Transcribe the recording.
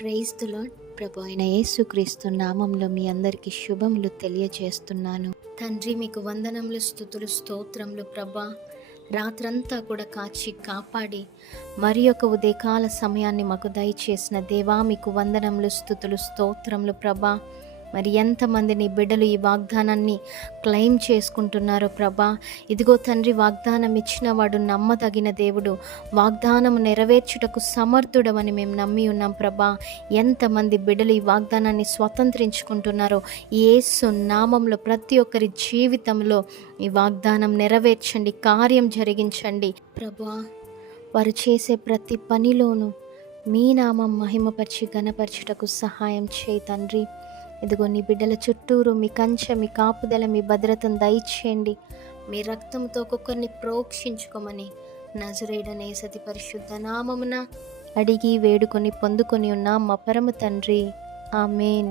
Praise the lord. ప్రభు అయిన యేసుక్రీస్తు నామంలో మీ అందరికీ శుభములు తెలియజేస్తున్నాను. తండ్రి, మీకు వందనములు, స్తుతులు, స్తోత్రములు ప్రభా. రాత్రంతా కూడా కాచి కాపాడి మరి ఒక ఉదయకాల సమయాన్ని మాకు దయచేసిన దేవా, మీకు వందనములు, స్తుతులు, స్తోత్రములు ప్రభా. మరి ఎంతమంది నీ బిడ్డలు ఈ వాగ్దానాన్ని క్లెయిమ్ చేసుకుంటున్నారో ప్రభా. ఇదిగో తండ్రి, వాగ్దానం ఇచ్చిన వాడు నమ్మదగిన దేవుడు, వాగ్దానము నెరవేర్చుటకు సమర్థుడవని మేము నమ్మి ఉన్నాం ప్రభా. ఎంతమంది బిడ్డలు ఈ వాగ్దానాన్ని స్వతంత్రించుకుంటున్నారో యేసు నామంలో ప్రతి ఒక్కరి జీవితంలో ఈ వాగ్దానం నెరవేర్చండి, కార్యం జరిగించండి ప్రభా. వారు చేసే ప్రతి పనిలోనూ మీ నామం మహిమపరిచి ఘనపరచుటకు సహాయం చేయి తండ్రి. ఇదిగో నీ బిడ్డల చుట్టూరు మీ కంచె, మీ కాపుదల, మీ భద్రతను దయచేయండి. మీ రక్తంతో ఒక్కొక్కరిని ప్రోక్షించుకోమని నజరేయుడైన యేసతి పరిశుద్ధ నామమున అడిగి వేడుకొని పొందుకొని ఉన్నాం మా పరమ తండ్రి. ఆమేన్.